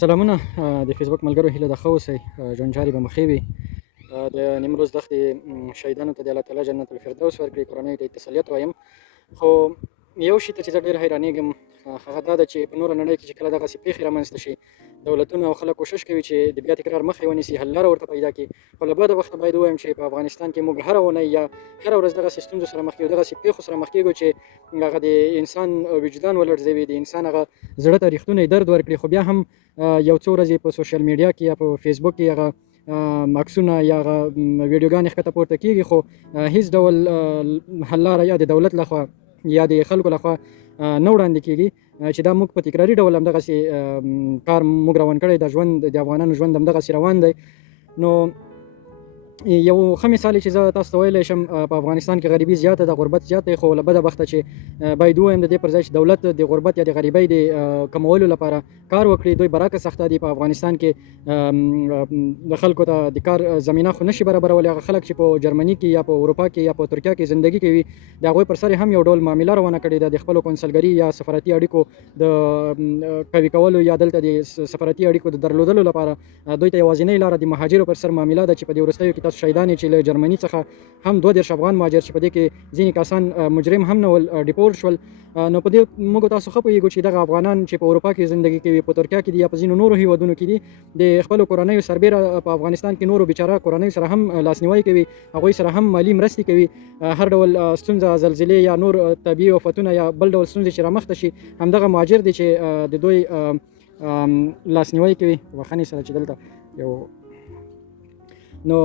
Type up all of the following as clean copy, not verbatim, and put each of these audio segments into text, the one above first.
سلامونه د فیسبوک ملګرو هیله ده ښه اوسئ ژوند چارې به مخې وي د نیمروز دښتې شهیدانو ته د الله تعالی جنت الفردوس ورکړي کورنیو ته یې تسلیت وایم خو یو شي ته چې زه ډېر حیرانېږم هغه دا ده چې په نوره نړۍ کې چې کله دغسې پیښې رامنځته شي دولتونه او خلک کوشش کوي چې د بیا تکرار مخه یې ونیسي حل لاره ورته پیدا کړي خو له بده وخته باید ووایم چې په افغانستان کې موږ هره اونۍ یا هره ورځ دغسې ستونزو سره مخ کېږو دغسې پیښو سره مخ کېږو چې هغه د انسان وجدان ولړزوي د انسان هغه زړه ته ریښتونی درد ورکړي خو بیا هم یو څو ورځې په سوشل میډیا کې یا په فیسبوک کې هغه عکسونه یا هغه ویډیوګانې ښکته پورته کېږي خو هیڅ ډول حل لاره یا د دولت لخوا یا د خلکو لخوا نه وړاندې کېږي چې دا موږ په تکراري ډول همدغسې کار موږ روان کړی د ژوند د افغانانو ژوند همدغسې روان دی نو یو ښه مثال چې زه تاسو ته ویلی شم په افغانستان کې غریبي زیاته ده غربت زیات دی خو له بده بخته چې باید ووایم د دې پر ځای چې دولت د غربت یا د غریبۍ د کمولو لپاره کار وکړي دوی برعکس سخته دي په افغانستان کې د خلکو ته د کار زمینه خو نشي برابرولی هغه خلک چې په جرمني کې یا په اروپا کې یا په ترکیه کې زندگی کوي د هغوی پر سر هم یو ډول معامله روانه کړې ده د خپلو کنسلګري یا سفارتي اړیکو د قوي کولو یا دلته د سفارتي اړیکو د درلودلو لپاره دوی ته یوازینۍ لاره د مهاجرو پر سر معامله ده چې په دې وروستیو کې تاسو شهیدان چې له جرمني څخه هم 22 افغان مهاجر چې په دې کې ځینې کسان مجرم هم نه ول ډیپورټ شول نو په دې موږ تاسو ښه پوهېږو چې دغه افغانان چې په اروپا کې زندگی کوي په ترکیه کې دي یا په ځینو نورو هیوادونو کې دي د خپلو کورنیو سربیره په افغانستان کې نورو بیچاره کورنیو سره هم لاسنیوی کوي هغوی سره هم مالي مرستې کوي هر ډول ستونزه زلزلې یا نور طبیعي آفتونه یا بل ډول ستونزې چې رامخته شي همدغه مهاجر دي چې د دوی لاسنیوی کوي بخښنې سره چې دلته یو نو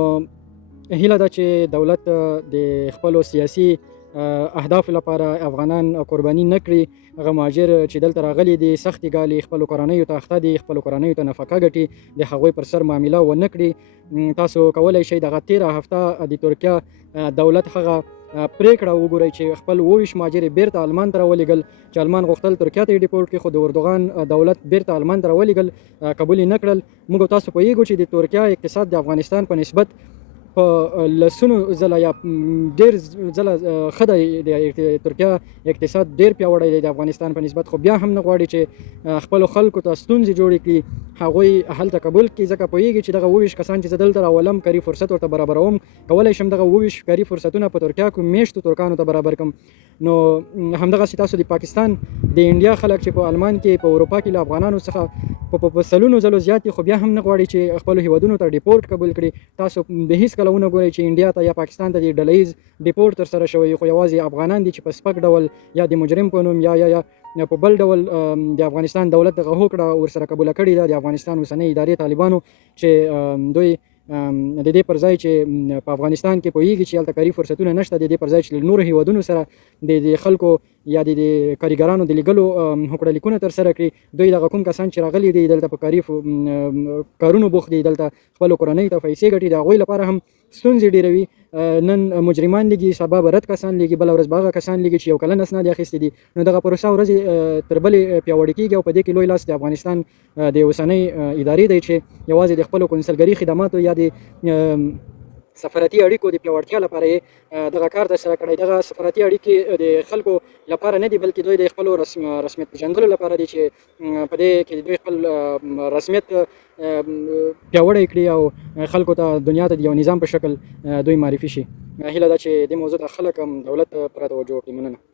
هیله ده چې دولت د خپلو سیاسي اهدافو لپاره افغانان قرباني نه کړي هغه مهاجر چې دلته راغلي دي سختې ګالي خپلو کورنیو ته اخته دي خپلو کورنیو ته نفقه ګټي د هغوی پر سر معامله ونه کړي تاسو کولی شئ دغه تېره هفته د ترکیه دولت هغه پریکړه وګورئ چې خپل 22 مهاجر بیرته آلمان ته راولېږل چې آلمان غوښتل ترکیه ته یې ډیپورټ کړي خو د اردوغان دولت بیرته آلمان ته راولېږل قبول یې نه کړل موږ تاسو پوهېږو چې د ترکیه اقتصاد د افغانستان په نسبت په لسونو ځله یا ډېر ځله ښه دی د ترکیه اقتصاد ډېر پیاوړی دی د افغانستان په نسبت خو بیا هم نه غواړي چې خپلو خلکو ته ستونزې جوړې کړي هغوی هلته قبول کړي ځکه پوهېږي چې دغه 22 کسان چې زه دلته راولم کاري فرصت ورته برابروم کولی شم دغه 22 کاري فرصتونه په ترکیه کې میشتو ترکانو ته برابر کړم نو همدغسې تاسو د پاکستان د انډیا خلک چې په آلمان کې په اروپا کې له افغانانو څخه په سلونو ځلو زیات دي خو بیا هم نه غواړي چې خپلو هیوادونو ته ډیپورټ قبول کړي تاسو به هیڅ کله ونه ګورئ چې انډیا ته یا پاکستان ته د ډله ییز ډیپورټ ترسره شوی خو یوازې افغانان دي چې په سپک ډول یا د مجرم په نوم یا په بل ډول د افغانستان دولت دغه هوکړه ورسره قبوله کړې ده د افغانستان اوسنۍ ادارې طالبانو چې دوی د دې پر ځای چې په افغانستان کې پوهېږي چې هلته کاري فرصتونه نشته د دې پر ځای چې له نورو هیوادونو سره د خلکو یا د کارګرانو د لیږلو هوکړه لیکونه ترسره کړي دوی دغه کوم کسان چې راغلي دي دلته په کاري کارونو بوخت دي دلته خپلو کورنیو ته پیسې ګټي د هغوی لپاره هم ستونزې ډېروي نن مجرمان لګي سبا به رد کسان لګي بله ورځ به هغه کسان لګي چې یو کلن اسناد یې اخیستي دي نو دغه پروسه ورځې تر بلې پیاوړې کېږي او په دې کې لوی لاس د افغانستان د اوسنۍ ادارې دی چې یوازې د خپلو کنسلګري خدماتو یا د سفارتي اړیکو د پیاوړتیا لپاره یې دغه کار ترسره کړی دغه سفارتي اړیکې د خلکو لپاره نه دي بلکې دوی د خپلو رسمیت پېژندلو لپاره دي چې په دې کې دوی خپل رسمیت پیاوړی کړي او خلکو ته دنیا ته د یو نظام په شکل دوی معرفي شي هیله ده چې دې موضوع ته خلک هم دولت پوره توجه وکړي مننه